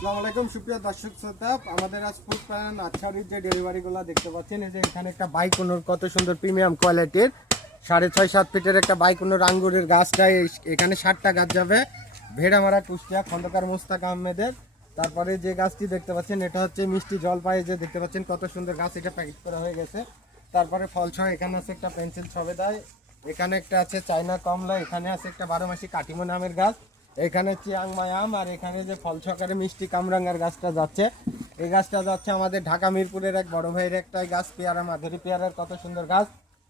আসসালামু আলাইকুম সুপ্রিয় দর্শক শ্রোতা, আমাদের আজ ফুড প্ল্যান নার্সারির যে ডেলিভারিগুলো দেখতে পাচ্ছেন, এই যে এখানে একটা বাইকুনুর কত সুন্দর প্রিমিয়াম কোয়ালিটির 6.5-7 ফিটের একটা বাইকুনুর আঙ্গুরের গাছটাই এখানে 60টা গাছ যাবে ভেড়ামারা কুষ্টিয়া খন্দকার মোস্তাক আহমেদের। তারপরে যে গাছটি দেখতে পাচ্ছেন এটা হচ্ছে মিষ্টি জলপাই, যে দেখতে পাচ্ছেন কত সুন্দর গাছ, এটা প্যাকেট করা হয়ে গেছে। তারপরে ফলসহ এখানে আছে একটা পেন্সিল সবেদায়, এখানে একটা আছে চায়না কমলা, এখানে আছে একটা 12 মাসি কাটিমো নামের গাছ, এখানে চিয়াংমাই আম, আর এখানে যে ফল সহকারে মিষ্টি কামরাঙ্গার গাছটা যাচ্ছে, এই গাছটা যাচ্ছে আমাদের ঢাকা মিরপুরের এক বড় ভাইয়ের একটা গাছ, পেয়ারা মাধুরী পেয়ারার কত সুন্দর গাছ।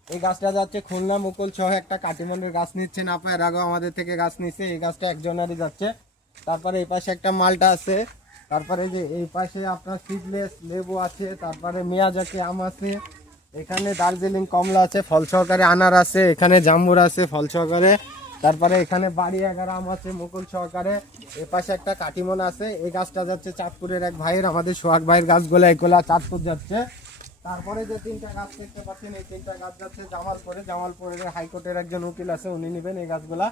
এই গাছটা যাচ্ছে খুলনা মুকুল সহ একটা কাটিমন্ডের গাছ নিচ্ছে না পায়, এর আগেও আমাদের থেকে গাছ নিচ্ছে, এই গাছটা একজনেরই যাচ্ছে। তারপরে এই পাশে একটা মালটা আছে, তারপরে যে এই পাশে আপনার সিডলেস লেবু আছে, তারপরে মিয়াজাকি আম আছে, এখানে দার্জিলিং কমলা আছে ফল সহকারে, আনার আছে, এখানে জাম্বুর আছে ফল সহকারে, তারপরে এখানে বাড়ি 11 আম আছে মুকুল সহকারে, এ পাশে একটা কাটিমন আছে। এই গাছটা যাচ্ছে চাঁদপুরের এক ভাইয়ের, আমাদের সোহাগ ভাইয়ের গাছগুলো এগুলা চাঁদপুর যাচ্ছে। তারপরে যে 3টা গাছ দেখতে পাচ্ছেন, এই 3টা গাছ যাচ্ছে জামালপুরের হাইকোর্টের একজন উকিল আছে, উনি নেবেন এই গাছগুলা।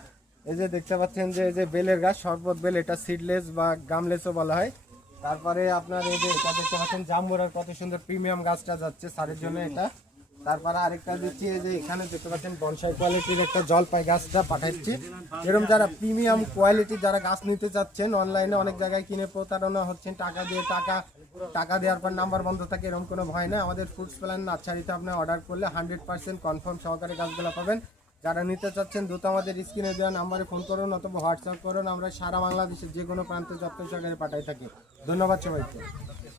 এই যে দেখতে পাচ্ছেন যে এই যে বেলের গাছ, শরবত বেল, এটা সিডলেস বা গামলেসও বলা হয়। তারপরে আপনার এই যে এটা দেখতে পাচ্ছেন জাম্বুরার কত সুন্দর প্রিমিয়াম গাছটা যাচ্ছে সারের জন্য এটা। তারপরে আরেকটা দিচ্ছি, এই যে এখানে দেখতে পাচ্ছেন বনসাই কোয়ালিটির একটা জলপাই গাছটা পাঠাচ্ছি। এরকম যারা প্রিমিয়াম কোয়ালিটির যারা গাছ নিতে চাচ্ছেন, অনলাইনে অনেক জায়গায় কিনে প্রতারণা হচ্ছেন, টাকা দেওয়ার পর নাম্বার বন্ধ থাকে, এরকম কোনো ভয় না। আমাদের ফুডস প্ল্যান নার্সারিতে আপনি অর্ডার করলে 100% কনফার্ম সহকারে গাছগুলো পাবেন। যারা নিতে চাচ্ছেন দ্রুত আমাদের স্ক্রিনে দেওয়া নাম্বারে ফোন করুন অথবা হোয়াটসঅ্যাপ করুন, আমরা সারা বাংলাদেশের যে কোনো প্রান্তে যত্ন সহকারে পাঠাই থাকি। ধন্যবাদ সবাইকে।